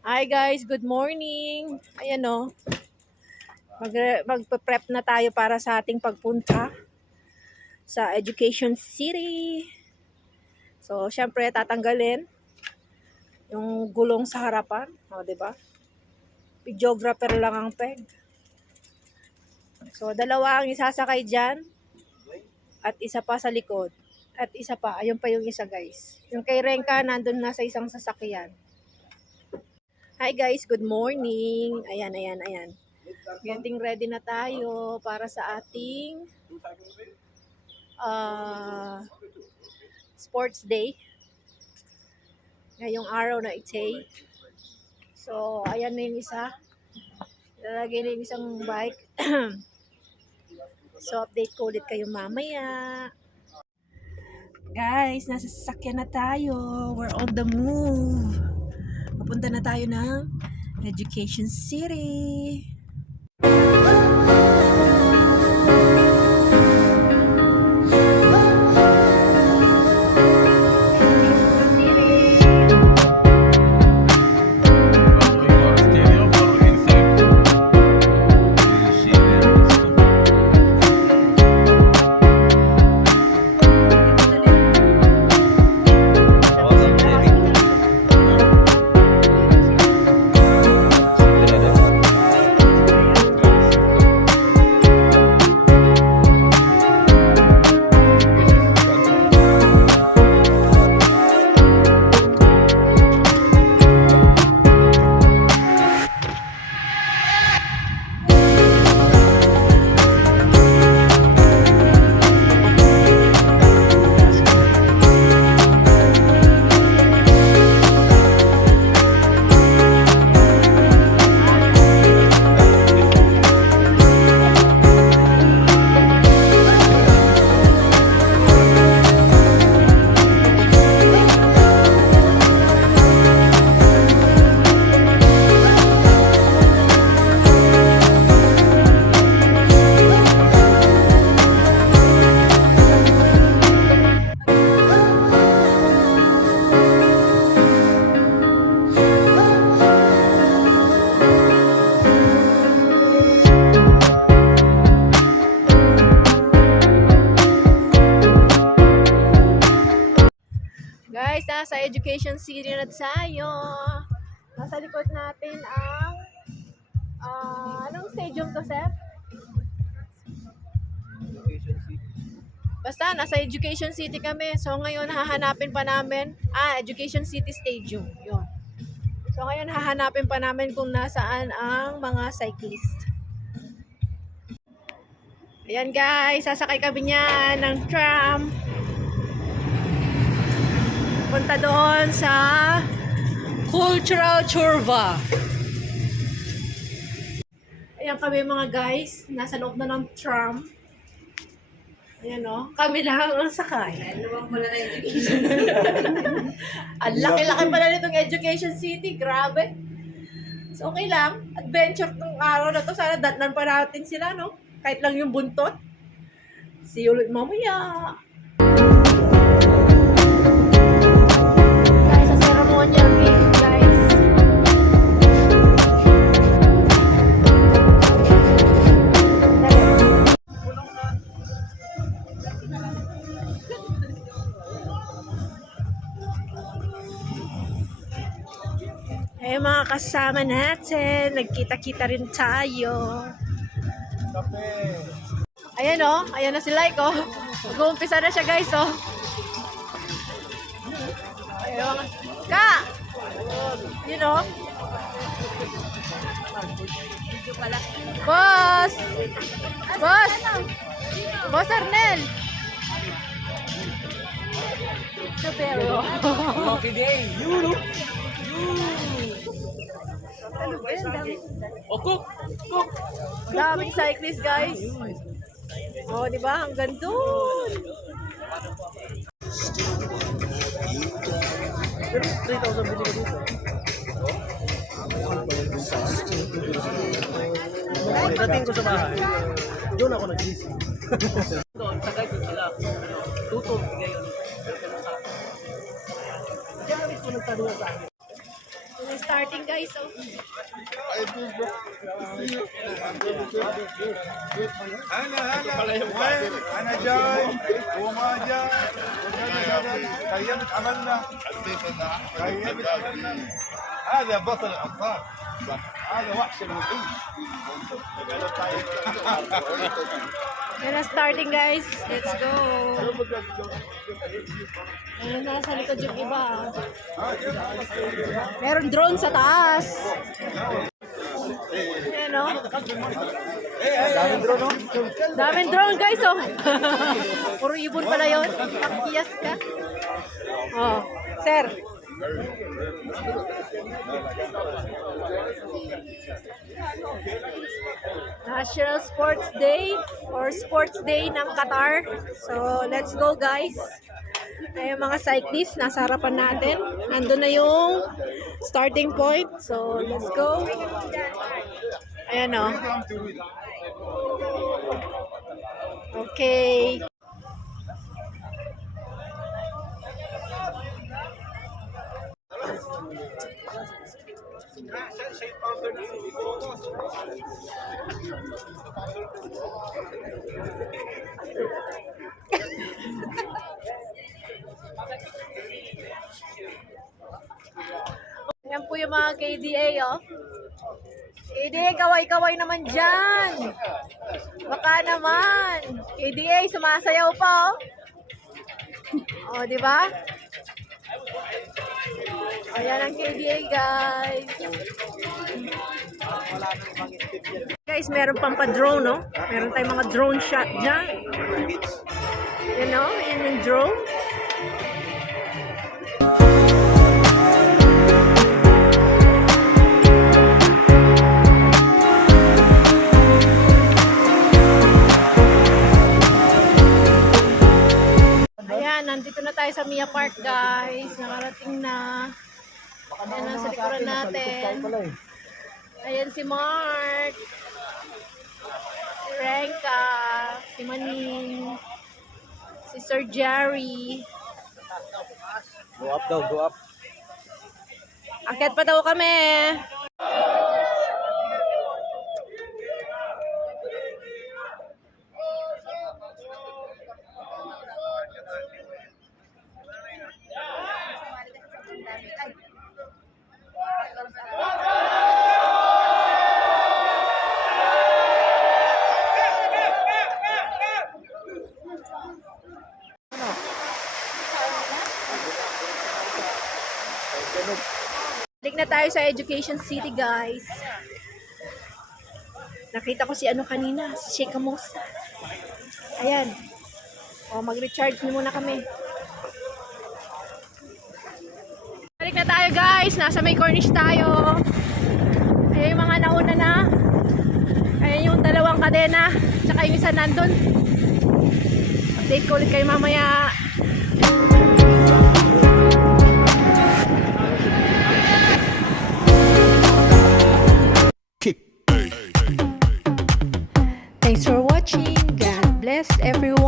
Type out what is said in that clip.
Hi guys, good morning. Ayan o, magpe-prep na tayo para sa ating pagpunta sa Education City. So, syempre tatanggalin yung gulong sa harapan, o 'di ba? Videographer lang ang peg. So, dalawa ang isasakay diyan at isa pa sa likod. At isa pa, ayun pa yung isa guys. Yung kay Renka nandun na sa isang sasakyan. Hi guys, good morning. Ayan. Getting ready na tayo para sa ating sports day. Ngayong araw na itay. So, ayan na yung isa. Lalagay na yung isang bike. So, update ko ulit kayo mamaya. Guys, nasa sasakyan na tayo. We're on the move. Papunta na tayo ng Education City. Guys, nasa Education City na tayo. Nasa likod natin ang anong stadium to, sir? Basta, nasa Education City kami. So, ngayon hahanapin pa namin Education City Stadium. Yun. So, ngayon hahanapin pa namin kung nasaan ang mga cyclist. Ayan guys, sasakay kami niyan ng tram. Punta doon sa Cultural Churva. Ayan kami mga guys, nasa loob na ng tram. Ayan o, kami lang ang sakay. Alam pala na Education City. Ang laki-laki pala nitong Education City, grabe. So okay lang, adventure tong araw na to. Sana datnan pa natin sila, no? Kahit lang yung buntot. See you ulit mamaya. Ay, mga kasama natin, nagkita-kita rin tayo. Ayan o, ayan na si Like o. Mag-uumpisa na siya guys o. Ayun. Ka! Yun o. Boss! Boss! Boss Arnel! Pero. Happy day! You! Cook! Daming cyclist guys. Oh, di ba? Hanggang doon. 3,000 bili ka dito. Pagdating ko sa bahay, doon ako nag-gising. Doon, tagay ko sila. Tutog ngayon. Kaya ko nagtanong sa akin. starting guys. Oh. انا جاي وما جاي خيبت عملنا خيبت عملنا هذا بطل الانصار هذا وحش الوحيد Yan na starting guys. Let's go. Ayan, nasa likod yung iba. Meron drone sa taas. Ayan o. Daming drone guys oh. Puro ibon pala yun. Pakiyas ka. Oh, sir. National Sports Day or Sports Day ng Qatar. So, let's go guys. Ay, mga cyclists, nasa harapan natin. Nandun na yung starting point. So, let's go. Ayan o. Okay. Yan po yung mga KDA, oh. KDA, kaway-kaway naman dyan. Baka naman. KDA, sumasayaw pa, oh. Oh, di ba? Ayan ang KDA, guys. Guys, meron pang pa-drone, no? Meron tayong mga drone shot dyan. You know, yan yung drone. Ayan, nandito na tayo sa Mia Park, guys. Nakarating na. Ayan ang sa likuran natin. Ayan si Mark. Si Renka. Si Maning. Si Sir Jerry. Go up daw, go up. Akyat pa daw kami. Balik na tayo sa Education City, guys. Nakita ko si ano kanina, si Sheikh Kamosa. Ayan. O, mag-recharge muna kami. Balik na tayo, guys. Nasa may Cornish tayo. Ayan yung mga nauna na. Ayan yung dalawang kadena. Tsaka yung isa nandun. Update ko ulit kayo mamaya. Thanks for watching. God bless everyone.